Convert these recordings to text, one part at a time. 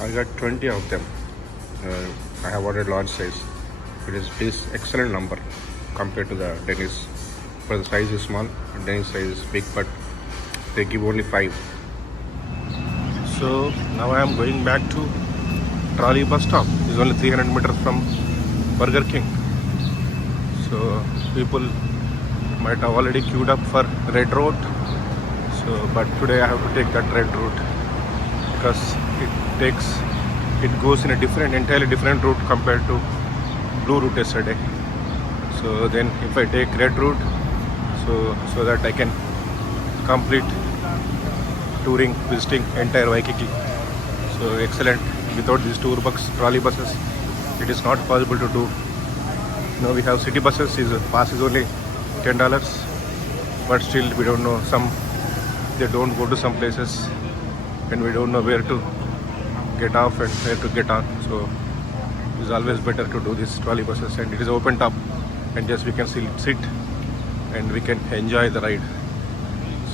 I got 20 of them. I have ordered large size. It is this excellent number compared to the Dennis. For the size is small, Dennis size is big, but they give only 5. So now I am going back to Trolley bus stop. It's only 300 meters from Burger King. So people might have already queued up for red route. So, but today I have to take that red route because it goes in a entirely different route compared to blue route yesterday. So then if I take red route, so that I can complete touring, visiting entire Waikiki. So excellent. Without these tour bus, trolley buses, it is not possible to do. Now we have city buses. Pass is only $10, but still we don't know. They don't go to some places, and we don't know where to get off and where to get on. So it's always better to do these trolley buses, and it is open top, and just we can sit and we can enjoy the ride.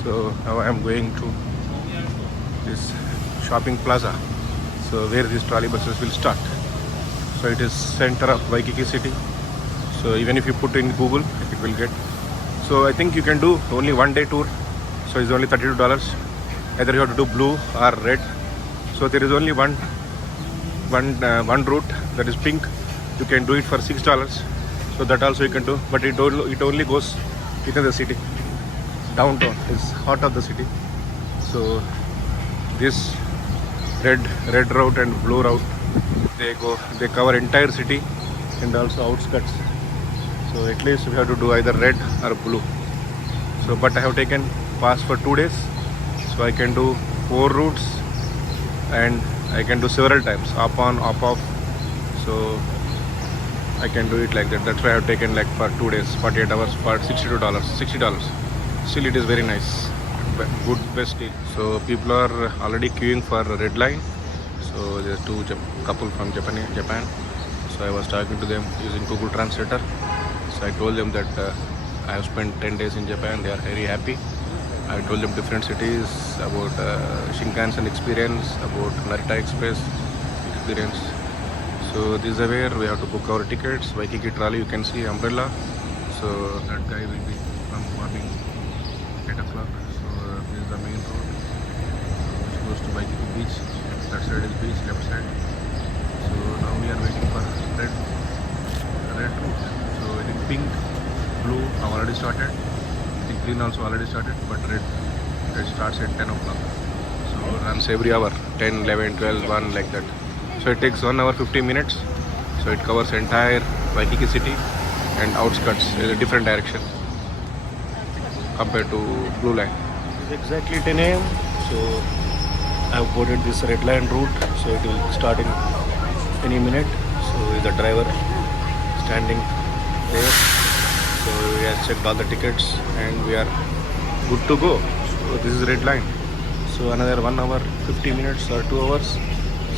So now I am going to this shopping plaza, so where these trolley buses will start. So it is center of Waikiki city. So even if you put in Google, it will get. So I think you can do only one day tour. So it's only $32. Either you have to do blue or red. So there is only one route, that is pink. You can do it for $6. So that also you can do, but it only goes within the city. Downtown is heart of the city. So this red route and blue route, they cover entire city and also outskirts. So at least we have to do either red or blue. So but I have taken pass for 2 days, so I can do 4 routes and I can do several times, up on, up off. So I can do it like that. That's why I have taken like for 2 days, 48 hours for $60. Still it is very nice, good, best deal. So people are already queuing for red line. So there's two couple from Japan. So I was talking to them using Google Translator. So I told them that I have spent 10 days in Japan. They are very happy. I told them different cities, about Shinkansen experience, about Narita Express experience. So this is where we have to book our tickets. Waikiki trolley, you can see umbrella. So that guy will be from morning 8 o'clock. So this is the main road, which goes to Waikiki beach. That side is beach, left side. So now we are waiting for red route. So I think pink, blue have already started. I think green also already started, but red it starts at 10 o'clock. So runs every hour, 10, 11, 12, 1 like that. So it takes 1 hour 15 minutes. So it covers entire Waikiki city and outskirts in a different direction compared to blue line. It's exactly 10 a.m. So I have boarded this red line route. So it will start in any minute. So is the driver standing there. So we have checked all the tickets and we are good to go. So this is red line. So another 1 hour 50 minutes or 2 hours.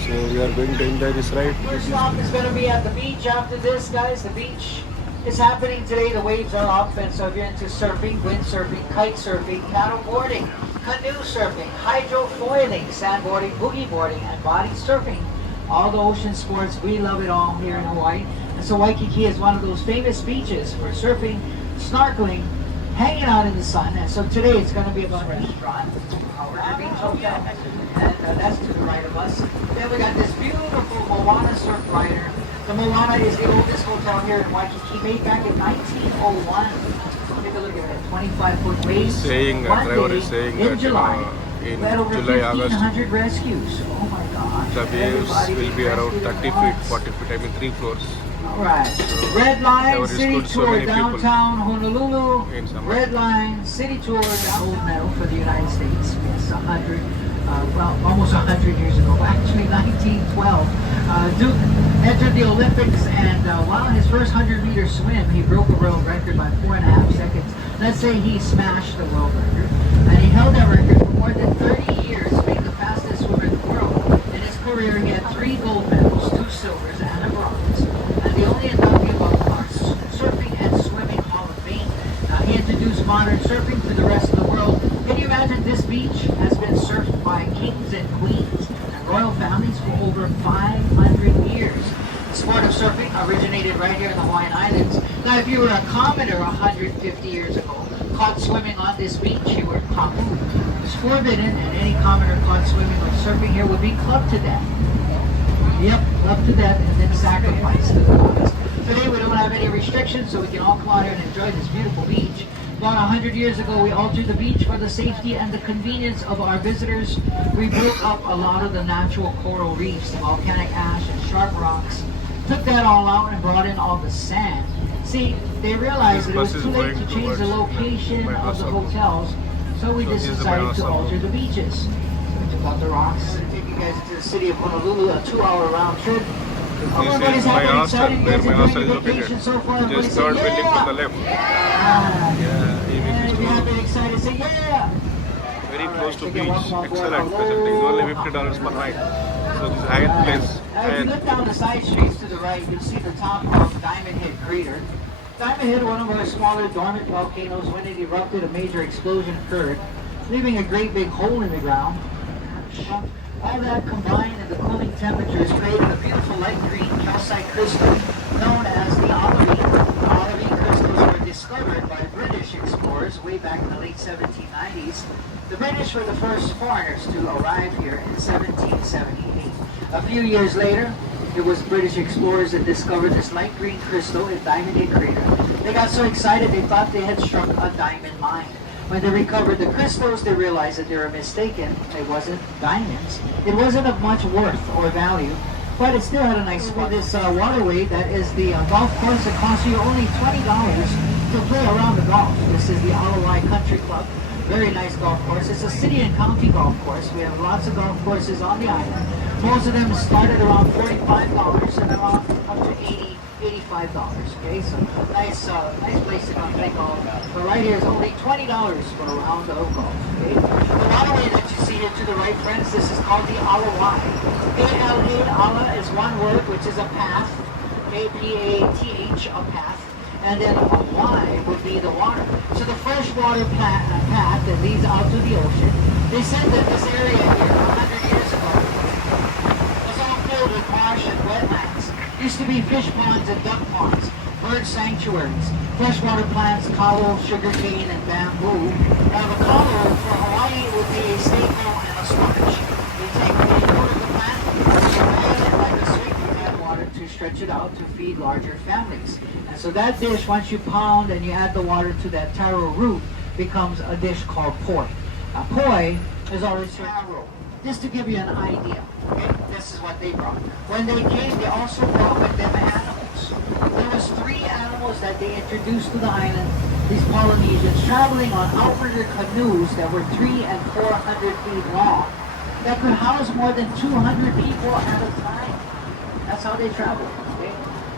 So we are going to enjoy this ride. First stop is going to be at the beach after this, guys. The beach is happening today. The waves are up, and so if you're into surfing, windsurfing, kite surfing, paddle boarding, canoe surfing, hydrofoiling, sandboarding, boogie boarding, and body surfing, all the ocean sports, we love it all here in Hawaii. And so Waikiki is one of those famous beaches for surfing, snorkeling, hanging out in the sun. And so today it's going to be about a restaurant, our beach hotel, and that's to the right of us. Then we got this beautiful Moana surf liner. The Moana is the oldest hotel here in Waikiki, made back in 1901. Take a look at it, 25-foot waves. Driver is saying in that July. in We had over July, August, 1,500 rescues. Oh my God. the waves will be around 30 feet, 40 feet, I mean 3 floors. Alright. So Red Line there is City good so Tour many people downtown Honolulu. in summer. Red Line City Tour gold medal for the United States. Yes, almost 100 years ago. Actually, 1912. Duke entered the Olympics, and while in his first 100-meter swim, he broke a world record by 4.5 seconds. Let's say he smashed the world record, and he held that record for more than 30 years, being the fastest swimmer in the world. In his career, he had 3 gold medals, 2 silvers, and a bronze. And the only inductee of our Surfing and Swimming Hall of Fame. He introduced modern surfing to the rest of the world. Can you imagine this beach has been surfed by kings and queens and royal families Islands for over 500 years. The sport of surfing originated right here in the Hawaiian Islands. Now, if you were a commoner 150 years ago, caught swimming on this beach, you were kapu. It was forbidden, and any commoner caught swimming or surfing here would be clubbed to death. Yep, clubbed to death and then sacrificed to the gods. Today we don't have any restrictions, so we can all come out here and enjoy this beautiful beach. About 100 years ago, we altered the beach for the safety and the convenience of our visitors. We broke up a lot of the natural coral reefs, the volcanic ash and sharp rocks. Took that all out and brought in all the sand. See, they realized that it was too late to change the location of the hotels, so we just decided to alter the beaches. So we took out the rocks. I'm going to take you guys to the city of Honolulu, a 2-hour round trip. Everybody's happy and excited. You guys enjoying the vacation so far? Everybody Just say third building yeah! from the left. Yeah! Yeah, And if you're happy and excited, say yeah! very close to Again, beach. welcome on board. Excellent facilities. Only $50 per night. So this is high place. Now, if you look down the side streets to the right, you'll see the top of Diamond Head Crater. Diamond Head, one of our smaller dormant volcanoes, when it erupted, a major explosion occurred, leaving a great big hole in the ground. All that combined and the cooling temperatures created a beautiful light green calcite crystal known as the olivine. Olivine crystals were discovered by British explorers way back in the late 1790s. The British were the first foreigners to arrive here in 1778. A few years later, it was British explorers that discovered this light green crystal in Diamond Head Crater. They got so excited they thought they had struck a diamond mine. When they recovered the crystals, they realized that they were mistaken. It wasn't diamonds. It wasn't of much worth or value, but it still had a nice spot. This waterway, that is the golf course that costs you only $20 to play around the golf. This is the Alawai Country Club. Very nice golf course. It's a city and county golf course. We have lots of golf courses on the island. Most of them started around $45 and around up to $85. Okay, so nice place to come play golf. But right here is only $20 for a round of golf. Okay, the waterway that you see here to the right, friends, this is called the Alawai. A-L-A, Ala is one word, which is a path. A-P-A-T-H, a path. And then a Y would be the water. So the freshwater path that leads out to the ocean. They said that this area here 100 years ago was all filled with marsh and wetlands. Used to be fish ponds and duck ponds, bird sanctuaries, freshwater plants, kalo, sugarcane, and bamboo. Now the kalo for Hawaii would be a staple and a sponge. They take the root of the plant, boil it like a sweet potato water to stretch it out to feed larger families. And so that dish, once you pound and you add the water to that taro root, becomes a dish called poi. Now poi is always taro. Just to give you an idea, okay, this is what they brought. When they came, they also brought with them animals. There was 3 animals that they introduced to the island, these Polynesians, traveling on outrigger canoes that were 300 and 400 feet long, that could house more than 200 people at a time. That's how they traveled, okay?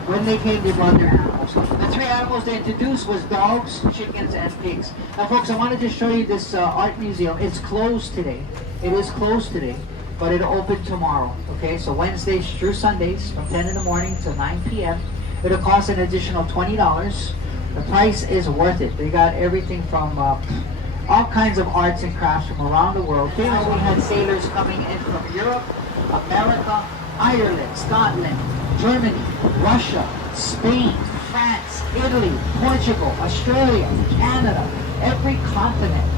When they came, they brought their animals. The 3 animals they introduced was dogs, chickens, and pigs. Now, folks, I wanted to show you this art museum. It's closed today. It is closed today, but it'll open tomorrow. Okay, so Wednesdays through Sundays from 10 in the morning to 9 p.m. It'll cost an additional $20. The price is worth it. They got everything from all kinds of arts and crafts from around the world. Here we had sailors coming in from Europe, America, Ireland, Scotland, Germany, Russia, Spain, France, Italy, Portugal, Australia, Canada, every continent.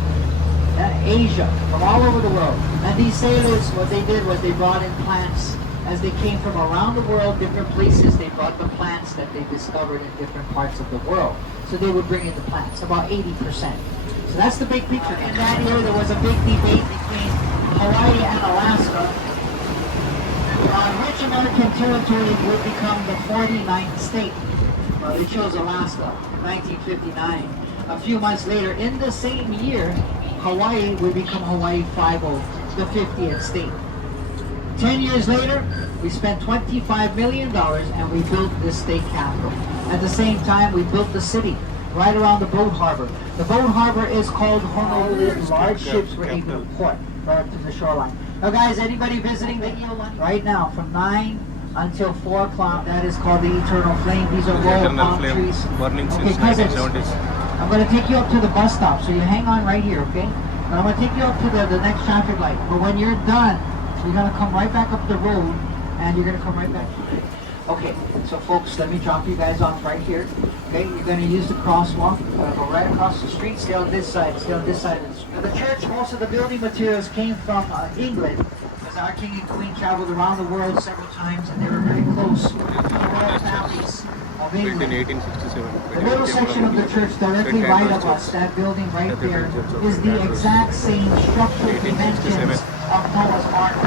Asia, from all over the world. And these sailors, what they did was they brought in plants. As they came from around the world, different places, they brought the plants that they discovered in different parts of the world. So they would bring in the plants, about 80%. So that's the big picture. In that year, there was a big debate between Hawaii and Alaska. Which American territory would become the 49th state? Well, they chose Alaska, 1959. A few months later, in the same year, Hawaii would become Hawaii 50, the 50th state. 10 years later, we spent $25 million and we built this state capital. At the same time, we built the city right around the boat harbor. The boat harbor is called Honolulu. Large ships were able to port right to the shoreline. Now guys, anybody visiting the Iolani? Right now, from 9 until 4 o'clock, that is called the Eternal Flame. These are royal palm trees. Burning Okay, since cousins, 1970s. I'm going to take you up to the bus stop, so you hang on right here, okay? But I'm going to take you up to the next traffic light. But when you're done You're gonna come right back up the road, and you're gonna come right back. Okay, so folks, let me drop you guys off right here. Okay, you're gonna use the crosswalk. Go right across the street. Stay on this side. Stay on this side of the street. The church, most of the building materials came from England, because our king and queen traveled around the world several times, and they were very close to the royal families of Built in England. 1867. The little section of the church directly right of us, that building right there, is the exact same structural dimensions of Noah's Ark.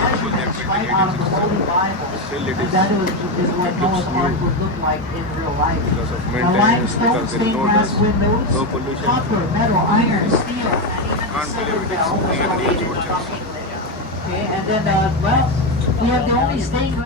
Measurements right out of the Holy Bible. And that is what Noah's Ark would look like in real life. Because of Now, maintenance, limestone, because there is stained no glass dust, windows, no pollution. copper, metal, iron, steel, and even the Can't silver believe it. bell was It's all near made the from England. Okay, and then, well, we have the only stained glass